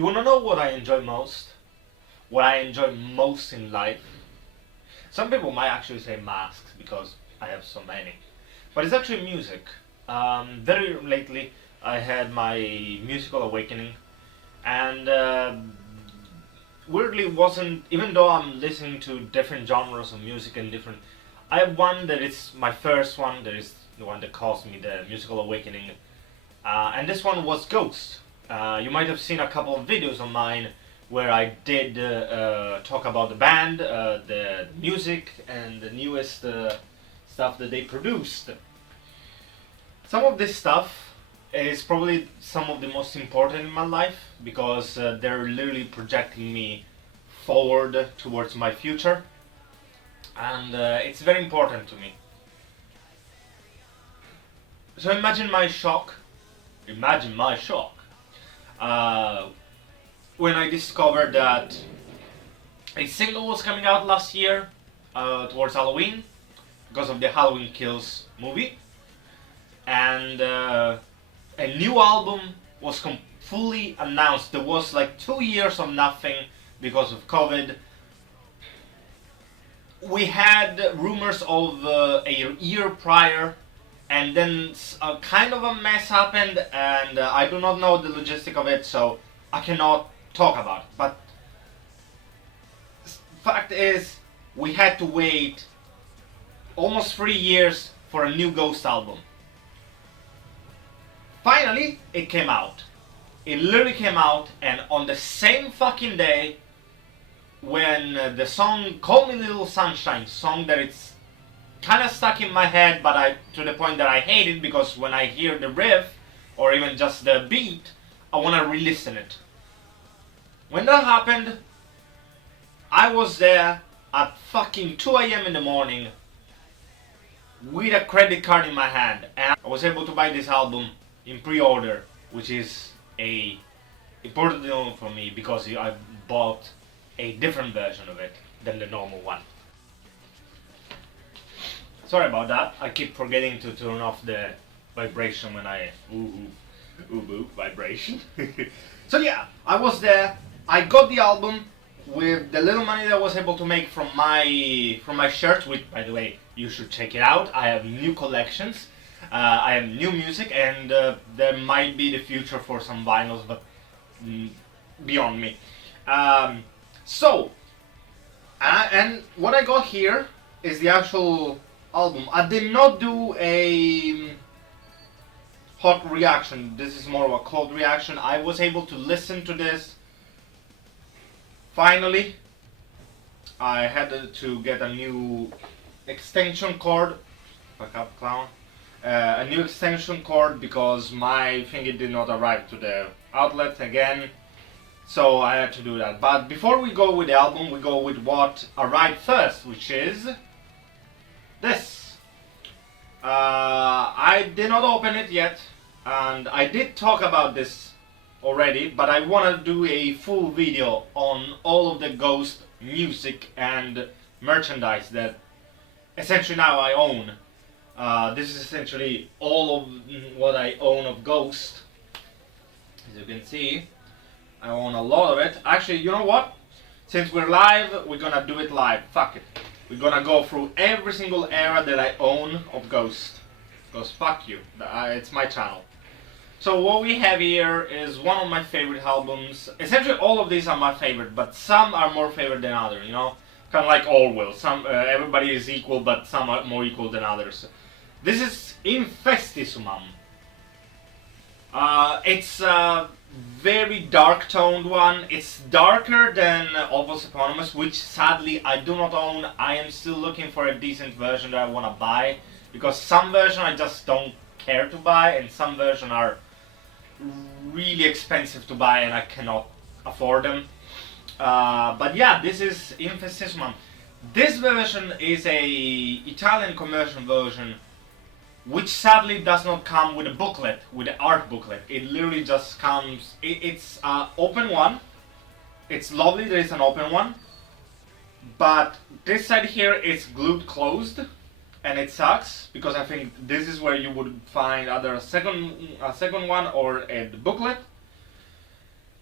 You wanna know what I enjoy most? What I enjoy most in life? Some people might actually say masks because I have so many. But it's actually music. Very lately I had my musical awakening, and weirdly wasn't, even though I'm listening to different genres of music and different, I have one that is my first one, that is the one that caused me the musical awakening, and this one was Ghost. You might have seen a couple of videos of mine where I did talk about the band, the music, and the newest stuff that they produced. Some of this stuff is probably some of the most important in my life because they're literally projecting me forward towards my future, and it's very important to me. So imagine my shock. Imagine my shock when I discovered that a single was coming out last year towards Halloween because of the Halloween Kills movie, and a new album was fully announced. There was like 2 years of nothing because of COVID. We had rumors of a year prior, and then a kind of a mess happened, and I do not know the logistic of it, so I cannot talk about it. But fact is, we had to wait almost 3 years for a new Ghost album. Finally, it came out. It literally came out, and on the same fucking day, when the song "Call Me Little Sunshine," song that it's kind of stuck in my head, but to the point that I hate it because when I hear the riff or even just the beat, I want to re-listen it. When that happened, I was there at fucking 2 a.m. in the morning with a credit card in my hand, and I was able to buy this album in pre-order, which is a important deal for me because I bought a different version of it than the normal one. Sorry about that. I keep forgetting to turn off the vibration when I vibration. So yeah, I was there. I got the album with the little money that I was able to make from my shirts, which, by the way, you should check it out. I have new collections. I have new music, and there might be the future for some vinyls, but beyond me. And what I got here is the actual album. I did not do a hot reaction. This is more of a cold reaction. I was able to listen to this. Finally, I had to get a new extension cord. Fuck up, clown. A new extension cord because my finger did not arrive to the outlet again. So I had to do that. But before we go with the album, we go with what arrived first, which is this. I did not open it yet, and I did talk about this already, but I want to do a full video on all of the Ghost music and merchandise that essentially now I own. This is essentially all of what I own of Ghost. As you can see, I own a lot of it. Actually, you know what? Since we're live, we're gonna do it live. Fuck it. We're gonna go through every single era that I own of Ghost. Because fuck you. It's my channel. So what we have here is one of my favorite albums. Essentially all of these are my favorite, but some are more favorite than others, you know? Kind of like Orwell. Some everybody is equal, but some are more equal than others. This is Infestisumam. It's a very dark toned one. It's darker than Opus Eponymous, which sadly I do not own. I am still looking for a decent version that I want to buy, because some version I just don't care to buy, and some version are really expensive to buy and I cannot afford them. But yeah, this is Infestisumam. This version is a Italian commercial version, which sadly does not come with a booklet, with the art booklet. It literally just comes, it's an open one. It's lovely that it's an open one, but this side here is glued closed, and it sucks because I think this is where you would find either a second one or a booklet.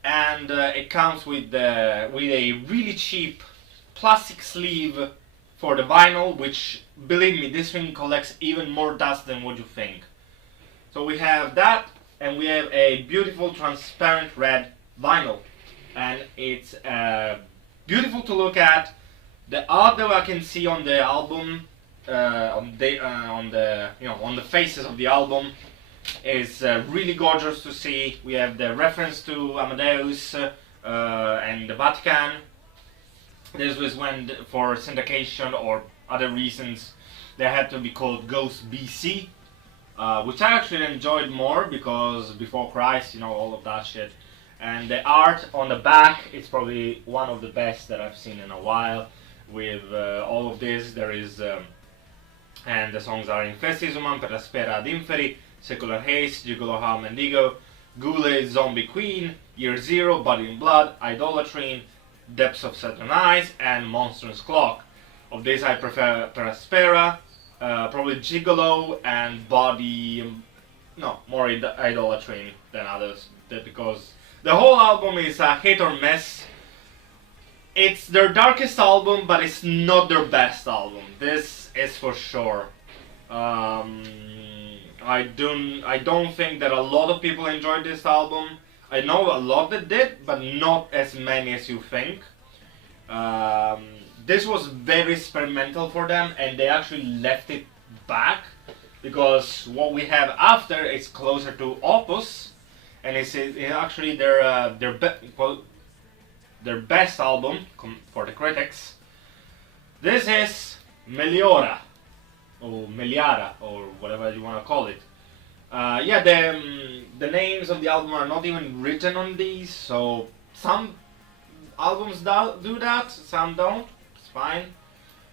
and it comes with a really cheap plastic sleeve for the vinyl, which, believe me, this thing collects even more dust than what you think. So we have that, and we have a beautiful transparent red vinyl, and it's beautiful to look at. The art that I can see on the album, on the faces of the album, is really gorgeous to see. We have the reference to Amadeus and the Vatican. This was when, for syndication or other reasons, they had to be called Ghost BC, which I actually enjoyed more because before Christ, all of that shit. And the art on the back is probably one of the best that I've seen in a while. With all of this, there is, and the songs are Infestisum, Per Aspera ad Inferi, Secular Haste, Gigolo How Mendigo, Gule, Zombie Queen, Year Zero, Body and Blood, Idolatry, Depths of Saturn Eyes, and Monstrous Clock. Of this I prefer Per Aspera, probably Gigolo, and Body, more Idolatry than others, because the whole album is a hit or miss. It's their darkest album, but it's not their best album. This is for sure. I don't think that a lot of people enjoyed this album. I know a lot that did, but not as many as you think. This was very experimental for them, and they actually left it back, because what we have after is closer to Opus, and it's actually their best album for the critics. This is Meliora, or Meliora, or whatever you want to call it. The names of the album are not even written on these, so some albums do that, some don't. It's fine.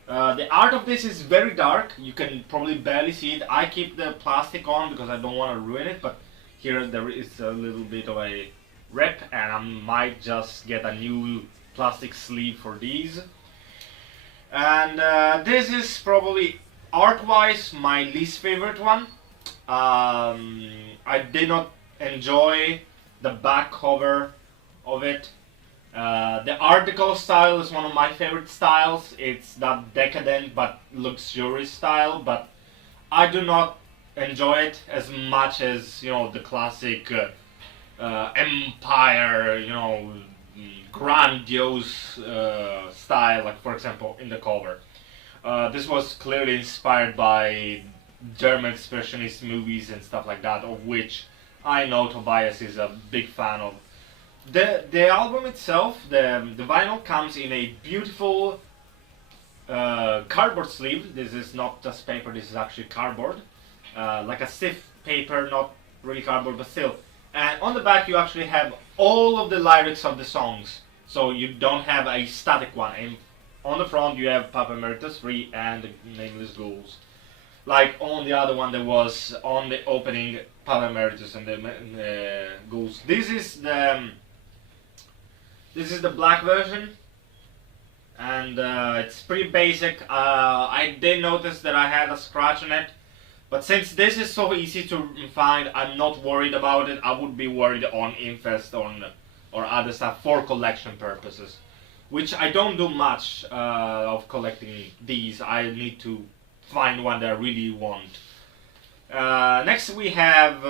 The art of this is very dark. You can probably barely see it. I keep the plastic on because I don't want to ruin it, but here there is a little bit of a rip, and I might just get a new plastic sleeve for these. And this is probably art-wise my least favorite one. I did not enjoy the back cover of it. The Art Deco style is one of my favorite styles. It's that decadent but luxurious style, but I do not enjoy it as much as the classic Empire, grandiose style, like for example in the cover. This was clearly inspired by German expressionist movies and stuff like that, of which I know Tobias is a big fan of. The album itself, the vinyl, comes in a beautiful cardboard sleeve. This is not just paper, this is actually cardboard. Like a stiff paper, not really cardboard, but still. And on the back you actually have all of the lyrics of the songs, so you don't have a static one. And on the front you have Papa Emeritus 3 and the Nameless Ghouls. Like on the other one there was on the opening Papa Emeritus and the Ghouls. This is the black version, and it's pretty basic. I did notice that I had a scratch on it, but since this is so easy to find, I'm not worried about it. I would be worried on Infest or other stuff for collection purposes, which I don't do much of collecting these. I need to find one that I really want. Next we have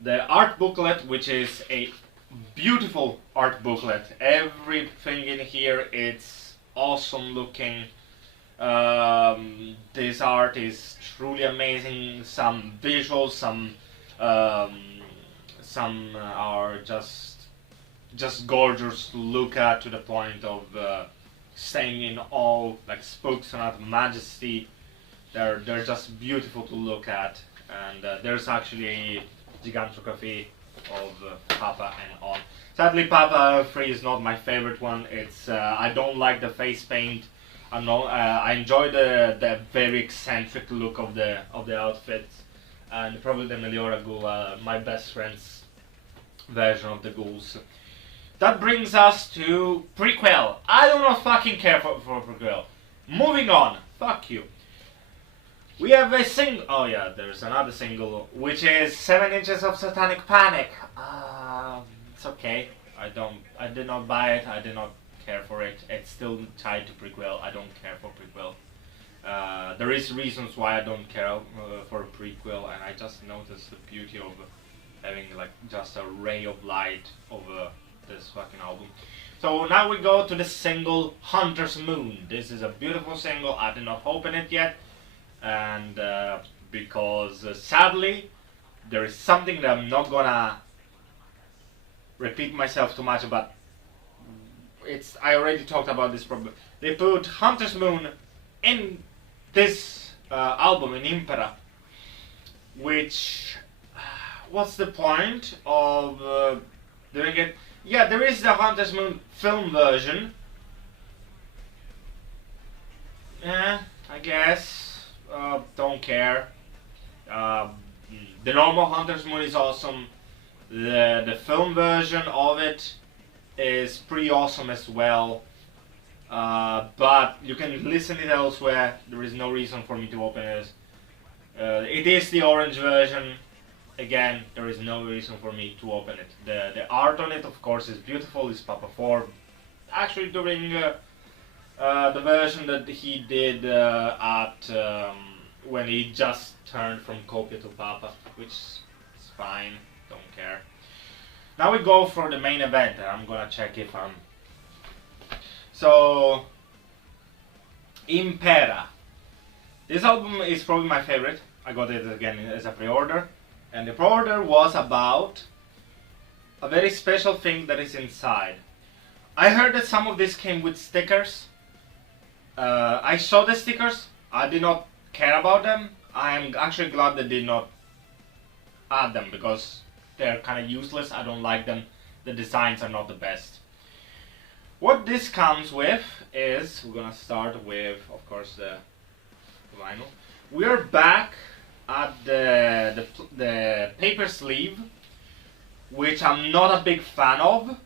the art booklet, which is a beautiful art booklet. Everything in here, it's awesome looking. This art is truly amazing. Some visuals, some are just gorgeous to look at, to the point of staying in awe, like spooks and of majesty. They're just beautiful to look at, and there's actually a gigantography of Papa and on. Sadly, Papa 3 is not my favorite one. It's I don't like the face paint. I enjoy the very eccentric look of the outfits, and probably the Meliora Ghoul, my best friend's version of the ghouls. That brings us to Prequel. I do not fucking care for Prequel. Moving on. Fuck you. We have a single. Oh yeah, there's another single, which is 7 Inches of Satanic Panic. It's okay. I did not buy it. I did not care for it. It's still tied to Prequel. I don't care for Prequel. There is reasons why I don't care for Prequel, and I just noticed the beauty of having like just a ray of light over this fucking album. So now we go to the single Hunter's Moon. This is a beautiful single. I did not open it yet, and because sadly there is something that I'm not gonna repeat myself too much about. I already talked about this problem. They put Hunter's Moon in this album in Impera, which what's the point of doing it? Yeah, there is the Hunter's Moon film version. Yeah, I guess. Don't care. The normal Hunter's Moon is awesome. The film version of it is pretty awesome as well. But you can listen it elsewhere. There is no reason for me to open it. It is the orange version. Again, there is no reason for me to open it. The art on it, of course, is beautiful. It's Papa 4. Actually, during the version that he did when he just turned from Copia to Papa, which is fine. Don't care. Now we go for the main event. I'm gonna check if I'm. So, Impera. This album is probably my favorite. I got it again as a pre-order. And the pre-order was about a very special thing that is inside. I heard that some of this came with stickers. I saw the stickers. I did not care about them. I am actually glad they did not add them because they're kind of useless. I don't like them. The designs are not the best. What this comes with is, we're gonna start with, of course, the vinyl. We are back at the paper sleeve, which I'm not a big fan of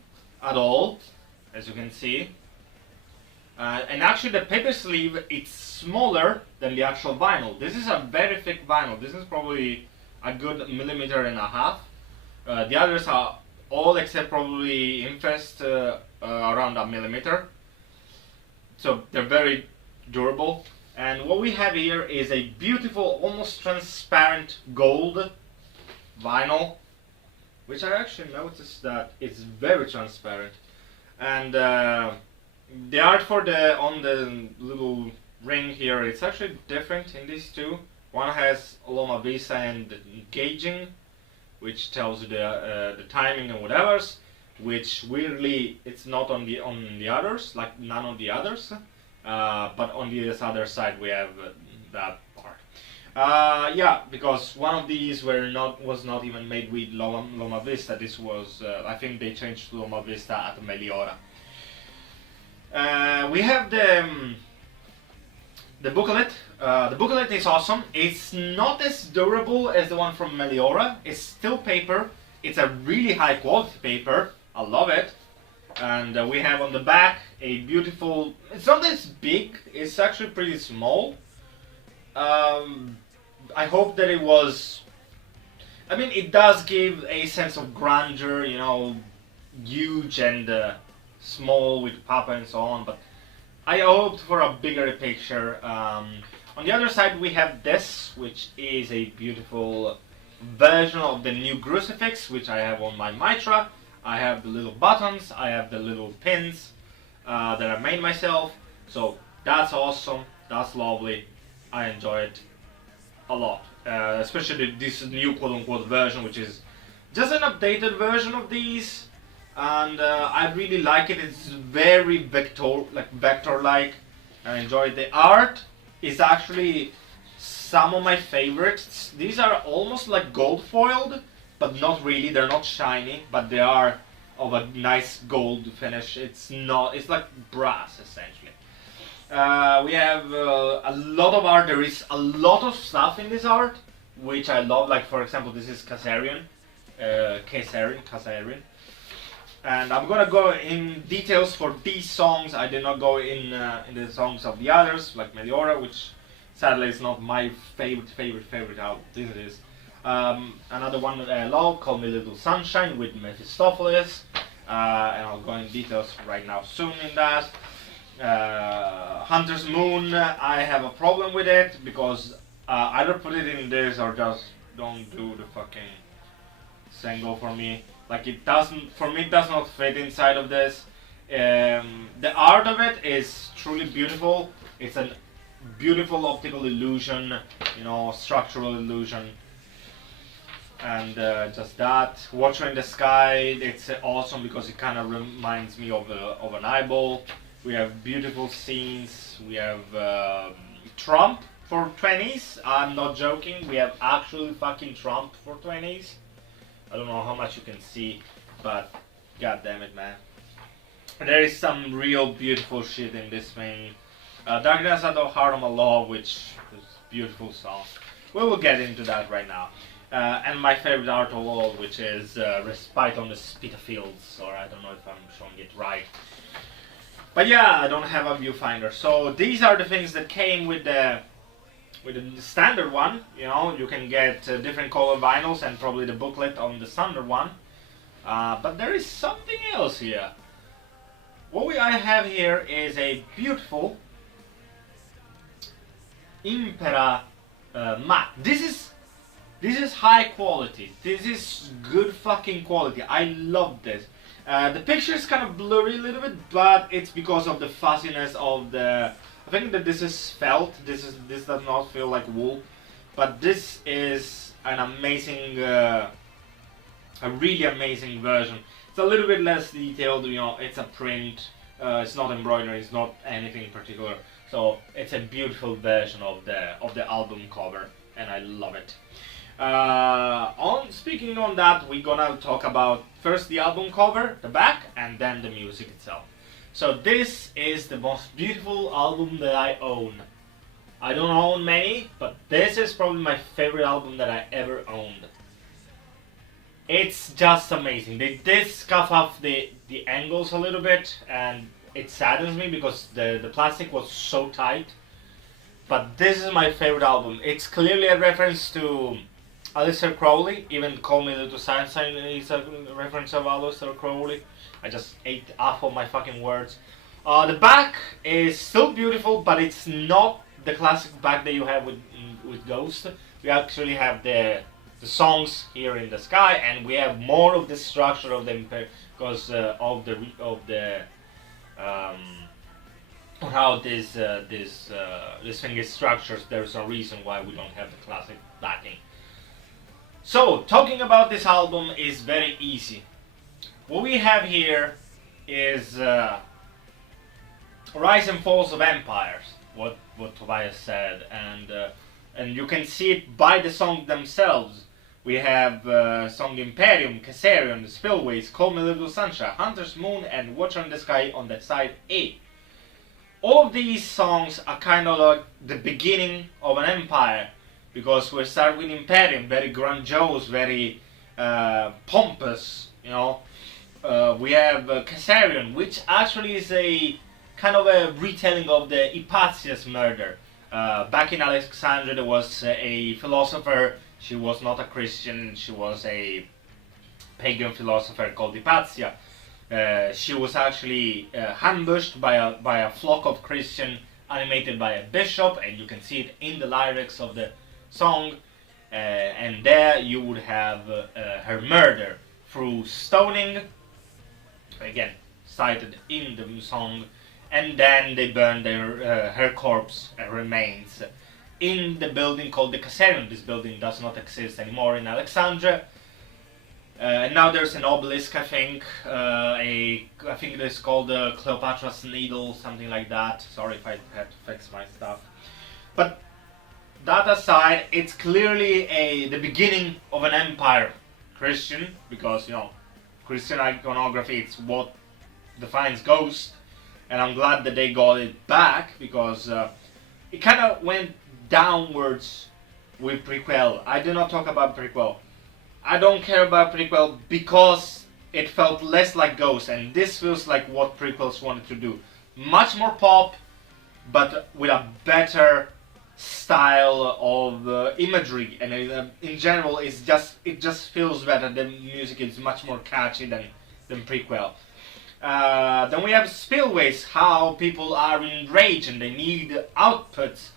at all, as you can see. And actually the paper sleeve, it's smaller than the actual vinyl. This is a very thick vinyl. This is probably a good 1.5 millimeters. The others are all except probably Infest around 1 millimeter. So they're very durable. And what we have here is a beautiful, almost transparent gold vinyl, which I actually noticed that it's very transparent. And the art for on the little ring here, it's actually different in these two. One has Loma Vista and gauging, which tells you the timing and whatever's, which weirdly it's not on the others, like none of the others. But on the other side we have that part. Yeah, because one of these was not even made with Loma Vista. This was, I think they changed to Loma Vista at Meliora. We have the booklet. The booklet is awesome. It's not as durable as the one from Meliora. It's still paper. It's a really high quality paper. I love it. And we have on the back a beautiful. It's not this big. It's actually pretty small. I hope that it was. I mean, it does give a sense of grandeur. You know, huge and small with Papa and so on. But I hoped for a bigger picture. On the other side, we have this, which is a beautiful version of the new crucifix, which I have on my Mitra. I have the little buttons, I have the little pins that I made myself. So that's awesome, that's lovely. I enjoy it a lot. Especially this new quote-unquote version, which is just an updated version of these. And I really like it. It's very vector-like. I enjoy it. The art is actually some of my favorites. These are almost like gold foiled, but not really. They're not shiny, but they are of a nice gold finish. It's like brass essentially. We have a lot of art. There is a lot of stuff in this art, which I love. Like for example, this is Kazarian. And I'm gonna go in details for these songs. I did not go in the songs of the others, like Meliora, which Sadly, it's not my favorite album. This is another one, Love, Call Me Little Sunshine with Mephistopheles, and I'll go in details right now soon in that. Hunter's Moon, I have a problem with it because either put it in this or just don't do the fucking single for me. Like it doesn't, for me, it does not fit inside of this. The art of it is truly beautiful. It's a beautiful optical illusion, you know, structural illusion, and just that. Watcher in the Sky, it's awesome because it kind of reminds me of an eyeball. We have beautiful scenes. We have Trump for 20s. I'm not joking. We have actually fucking Trump for 20s. I don't know how much you can see, but god damn it, man. There is some real beautiful shit in this thing. Darkness at the Heart of My Law, which is a beautiful song. We will get into that right now. And my favorite art of all, which is Respite on the Spitalfields, or I don't know if I'm showing it right. But yeah, I don't have a viewfinder. So these are the things that came with the standard one. You know, you can get different color vinyls and probably the booklet on the standard one. But there is something else here. What I have here is a beautiful Impera matte. This is high quality. This is good fucking quality. I love this. The picture is kind of blurry a little bit, but it's because of the fuzziness of the. I think that this is felt. This does not feel like wool, but this is an amazing, a really amazing version. It's a little bit less detailed. You know, it's a print. It's not embroidery. It's not anything particular. So it's a beautiful version of the album cover, and I love it. Speaking on that, we're gonna talk about first the album cover, the back, and then the music itself. So this is the most beautiful album that I own. I don't own many, but this is probably my favorite album that I ever owned. It's just amazing. They did scuff up the angles a little bit, and it saddens me because the plastic was so tight. But this is my favorite album. It's clearly a reference to Aleister Crowley. Even Call Me Little Sunshine is a reference of Aleister Crowley. I just ate half of my fucking words. The back is still beautiful, but it's not the classic back that you have with Ghost. We actually have the songs here in the sky, and we have more of the structure of the Imperium because of how this thing is structured. There's a reason why we don't have the classic backing. So talking about this album is very easy. What we have here is Rise and Falls of Empires. What Tobias said, and you can see it by the songs themselves. We have song Imperium, Caesarion, Spillways, Call Me Little Sunshine, Hunter's Moon, and Watcher in the Sky on that side A. All of these songs are kind of like the beginning of an empire, because we start with Imperium, very grandiose, very pompous, you know. We have Caesarion, which actually is a kind of a retelling of the Hypatia's murder. Back in Alexandria there was a philosopher. She was not a Christian, she was a pagan philosopher called Hypatia. She was actually ambushed by a flock of Christians, animated by a bishop, and you can see it in the lyrics of the song. And there you would have her murder through stoning, again cited in the song, and then they burned her corpse and remains in the building called the Caesarion. This building does not exist anymore in Alexandria. Now there's an obelisk, I think. I think it is called Cleopatra's Needle, something like that. Sorry if I had to fix my stuff. But that aside, it's clearly the beginning of an empire. Christian, because, you know, Christian iconography, it's what defines Ghost. And I'm glad that they got it back, because it kind of went downwards with Prequel. I do not talk about Prequel. I don't care about Prequel because it felt less like Ghost, and this feels like what Prequels wanted to do. Much more pop, but with a better style of imagery, and in general it just feels better. The music is much more catchy than Prequel. Then we have Spillways, how people are enraged and they need outlets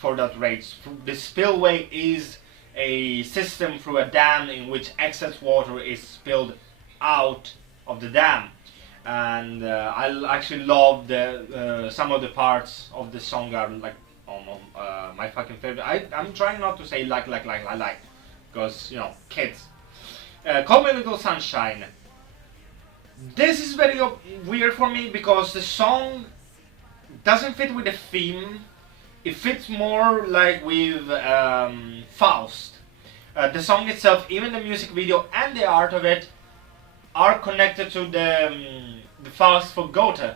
for that rage. The spillway is a system through a dam in which excess water is spilled out of the dam. And I actually love the some of the parts of the song are like my fucking favorite. I'm trying not to say like, because, you know, kids. Call Me Little Sunshine. This is very weird for me because the song doesn't fit with the theme. It fits more like with Faust. The song itself, even the music video and the art of it, are connected to the Faust for Goethe,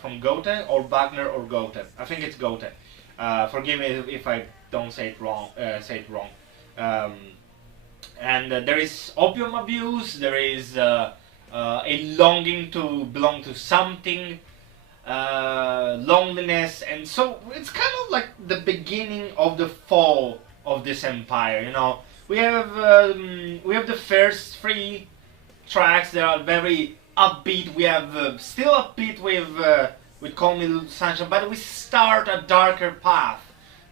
from Goethe or Wagner or Goethe. I think it's Goethe. Forgive me if I don't say it wrong. And there is opium abuse. There is a longing to belong to something, loneliness, and so it's kind of like the beginning of the fall of this empire. You know, we have the first three tracks that are very upbeat. We have still upbeat with Call Me Little Sunshine, but we start a darker path,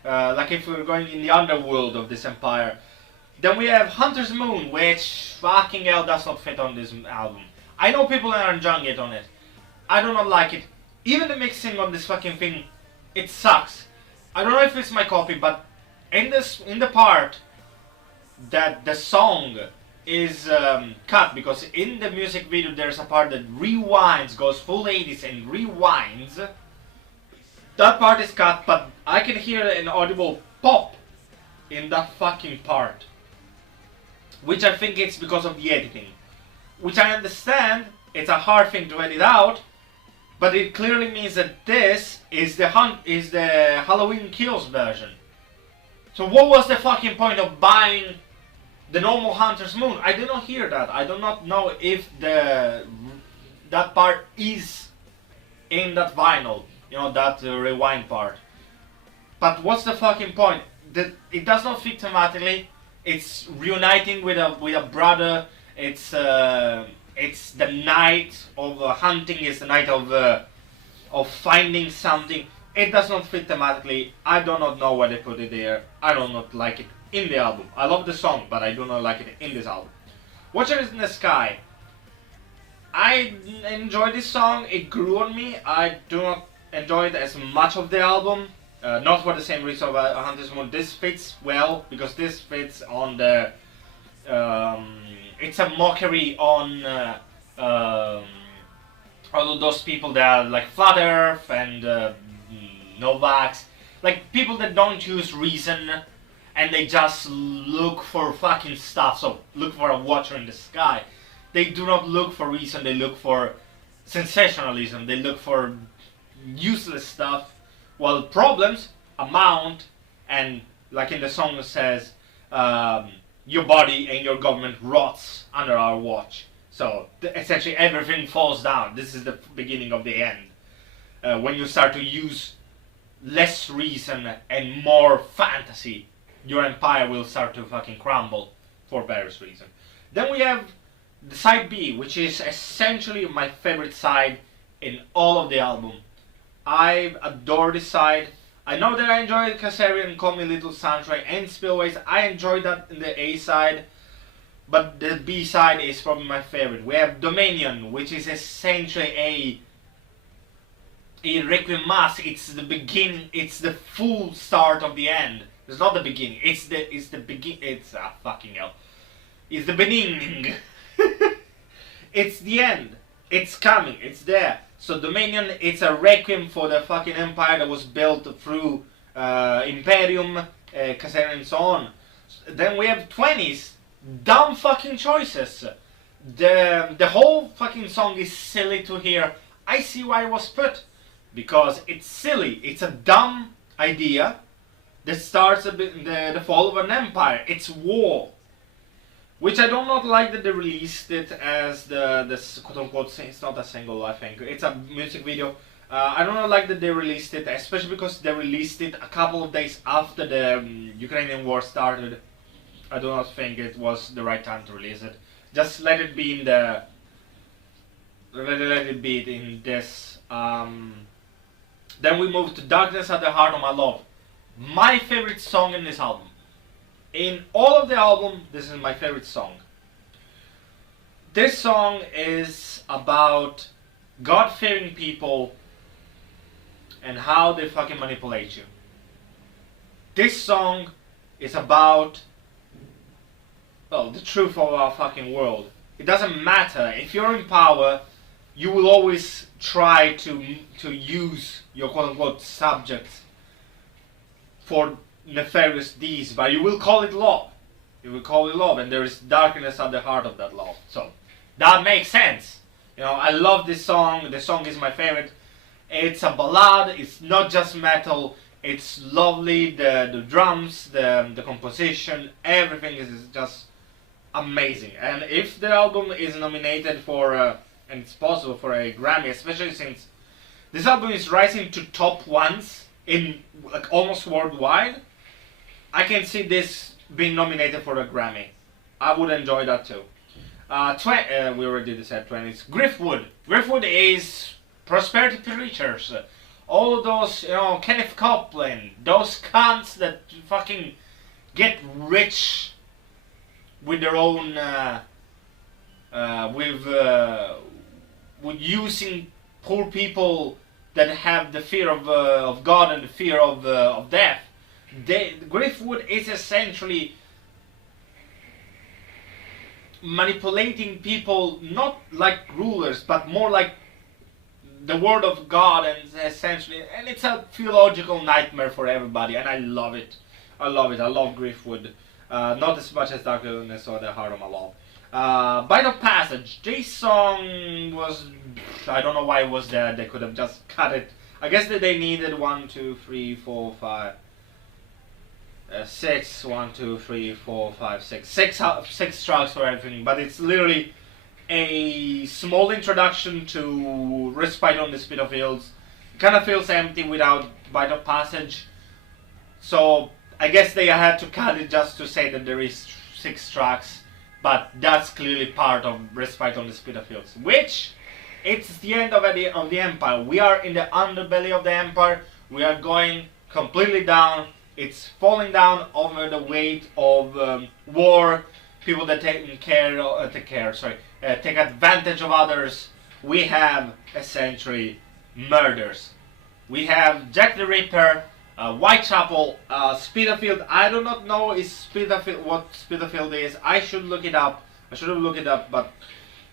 like if we were going in the underworld of this empire. Then we have Hunter's Moon, which fucking hell does not fit on this album. I know people are enjoying it on it. I do not like it. Even the mixing on this fucking thing, it sucks. I don't know if it's my copy, but in the part that the song is cut, because in the music video there's a part that rewinds, goes full 80s and rewinds. That part is cut, but I can hear an audible pop in that fucking part, which I think it's because of the editing, which I understand it's a hard thing to edit out, but it clearly means that this is the Halloween Kills version. So what was the fucking point of buying the normal Hunter's Moon? I did not hear that. I do not know if that part is in that vinyl, you know, that rewind part. But what's the fucking point? It does not fit thematically. It's reuniting with a brother. It's the night of hunting. It's the night of finding something. It does not fit thematically. I do not know why they put it there. I do not like it in the album. I love the song, but I do not like it in this album. Watcher is in the Sky. I enjoy this song. It grew on me. I do not enjoy it as much of the album. Not for the same reason of Hunter's Moon. This fits well because this fits on the. It's a mockery on all of those people that are like Flat Earth and Novaks, like people that don't use reason and they just look for fucking stuff. So look for a watcher in the sky. They do not look for reason. They look for sensationalism. They look for useless stuff. While problems amount, and like in the song it says, your body and your government rots under our watch. So essentially everything falls down. This is the beginning of the end. When you start to use less reason and more fantasy, your empire will start to fucking crumble for various reasons. Then we have the side B, which is essentially my favorite side in all of the album. I adore this side. I know that I enjoyed Kassarian, Call Me Little Sunshine, and Spillways. I enjoyed that in the A side, but the B side is probably my favorite. We have Dominion, which is essentially a Requiem Mass. It's the beginning. It's the full start of the end. It's not the beginning. It's the begin. It's fucking hell. It's the beginning. It's the end. It's coming. It's there. So Dominion, it's a requiem for the fucking empire that was built through Imperium, Kassarian, and so on. Then we have 20s, dumb fucking choices. The whole fucking song is silly to hear. I see why it was put, because it's silly. It's a dumb idea that starts the fall of an empire. It's war. Which I do not like that they released it as the quote unquote, it's not a single, I think. It's a music video. I don't like that they released it, especially because they released it a couple of days after the Ukrainian war started. I do not think it was the right time to release it. Just let it be in the... Let it be in this. Then we move to Darkness at the Heart of My Love. My favorite song in this album. In all of the album, this is my favorite song. This song is about God-fearing people and how they fucking manipulate you. This song is about, well, the truth of our fucking world. It doesn't matter. If you're in power, you will always try to use your quote-unquote subjects for nefarious deeds, but you will call it love. You will call it love, and there is darkness at the heart of that love. So, that makes sense. You know, I love this song. The song is my favorite. It's a ballad. It's not just metal. It's lovely. The drums, the composition, everything is just amazing. And if the album is nominated for, and it's possible for a Grammy, especially since this album is rising to top ones in like almost worldwide, I can see this being nominated for a Grammy. I would enjoy that too. We already said 20s. Griffwood. Griffwood is prosperity preachers. All of those, you know, Kenneth Copeland, those cunts that fucking get rich with their own, with using poor people that have the fear of God and the fear of death. Griffwood is essentially manipulating people, not like rulers, but more like the word of God, and essentially, and it's a theological nightmare for everybody, and I love it. I love it. I love Griffwood. Not as much as Darkness or the Heart of My Love. Bite of Passage. This song was, I don't know why it was there. They could have just cut it. I guess that they needed 1, 2, 3, 4, 5, 6, 1, 2, 3, 4, 5, 6. Six tracks for everything, but it's literally a small introduction to Respite on the Spit of Hills. Kind of feels empty without Bite of Passage. So I guess they had to cut it just to say that there is 6 tracks, but that's clearly part of Respite on the Spit of Hills, which it's the end of the Empire. We are in the underbelly of the Empire. We are going completely down. It's falling down over the weight of war, people that take advantage of others. We have essentially murders. We have Jack the Ripper, Whitechapel, Spitalfield. I do not know what Spitalfield is. I should look it up. I should have looked it up, but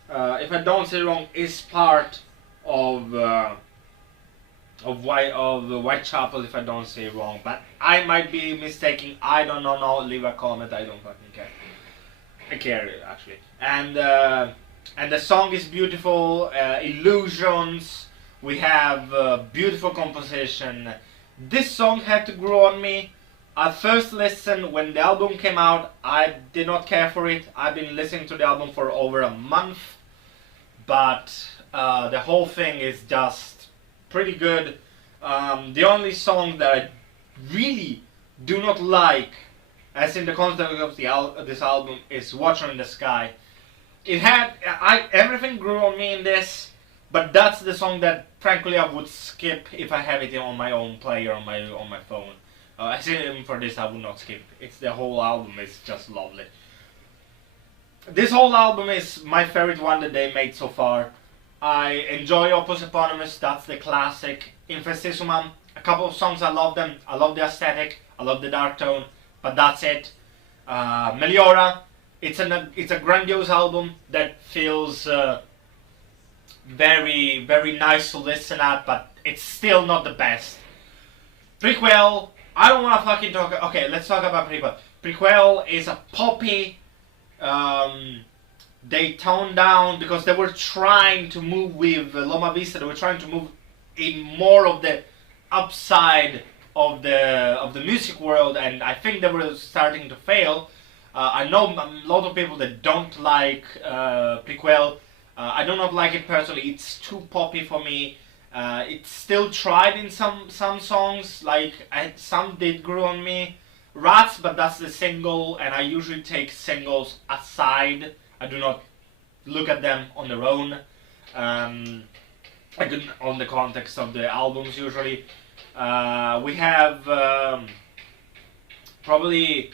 if I don't say wrong, is part of Whitechapel, if I don't say wrong, but I might be mistaken. I don't know. No, leave a comment. I don't fucking care. I care actually. And the song is beautiful. Illusions. We have beautiful composition. This song had to grow on me. At first listen, when the album came out, I did not care for it. I've been listening to the album for over a month, but the whole thing is just pretty good. The only song that I really do not like, as in the context of this album, is Watcher in the Sky. Everything grew on me in this, but that's the song that frankly I would skip if I have it on my own player on my phone. Even for this I would not skip. It's the whole album is just lovely. This whole album is my favorite one that they made so far. I enjoy Opus Eponymous, that's the classic. Infestisumam, a couple of songs I love them. I love the aesthetic, I love the dark tone, but that's it. Meliora, it's a grandiose album that feels very, very nice to listen at, but it's still not the best. Prequel, I don't want to fucking talk. Okay, let's talk about Prequel. Prequel is a poppy. They toned down because they were trying to move with Loma Vista. They were trying to move in more of the upside of the music world, and I think they were starting to fail. I know a lot of people that don't like Prequel. I do not like it personally. It's too poppy for me, It still tried in some songs, like some did grow on me. Rats, but that's the single, and I usually take singles aside. I do not look at them on their own. I do on the context of the albums usually. We have probably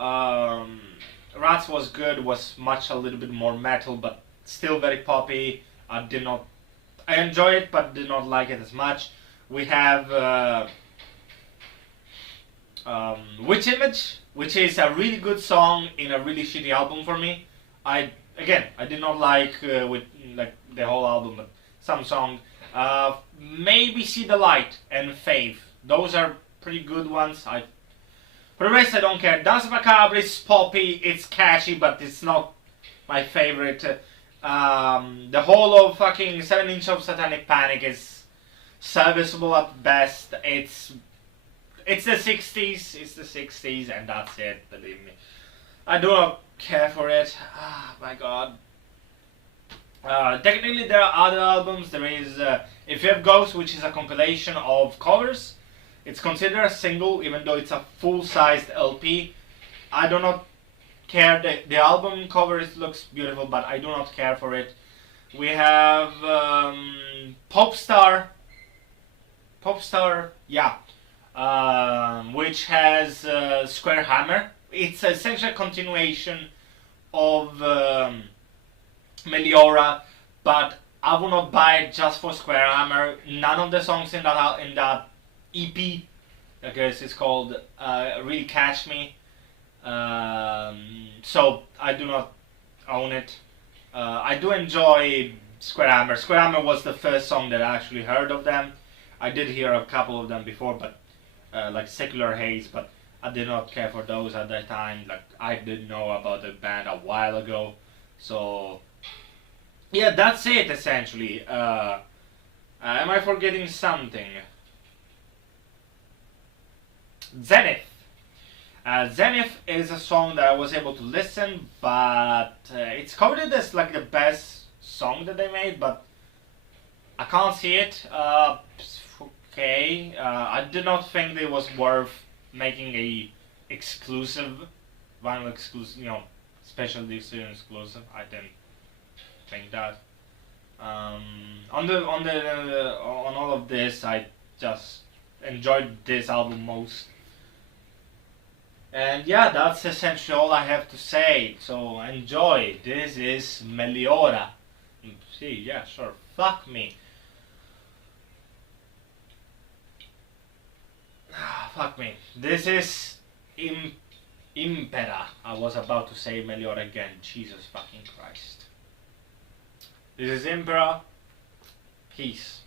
Rats was good, was much a little bit more metal, but still very poppy. I enjoy it, but did not like it as much. We have Witch Image, which is a really good song in a really shitty album for me. I did not like like the whole album, but some songs. Maybe See the Light and Faith. Those are pretty good ones. For the rest, I don't care. Dance Macabre is poppy, it's catchy, but it's not my favorite. The whole of fucking 7 Inch of Satanic Panic is serviceable at best. It's the 60s, and that's it, believe me. I do not care for it. Ah, my god. Technically, there are other albums. There is If You Have Ghosts, which is a compilation of covers. It's considered a single, even though it's a full-sized LP. I do not care. The album cover looks beautiful, but I do not care for it. We have Popstar, yeah, which has Square Hammer. It's essentially a continuation of Meliora, but I will not buy it just for Square Hammer. None of the songs in that EP, I guess it's called, really catch me. So I do not own it. I do enjoy Square Hammer. Square Hammer was the first song that I actually heard of them. I did hear a couple of them before, but like Secular Haze, but I did not care for those at that time. Like, I did know about the band a while ago. So yeah, that's it essentially. Am I forgetting something? Zenith. Zenith is a song that I was able to listen, but it's covered as like the best song that they made, but I can't see it. Okay, I did not think it was worth making a exclusive, vinyl exclusive, special edition exclusive. I didn't think that. On all of this, I just enjoyed this album most. And yeah, that's essentially all I have to say. So enjoy. This is Meliora. See, yeah, sure. Fuck me. Fuck me. This is Impera. I was about to say Meliora again. Jesus fucking Christ. This is Impera. Peace.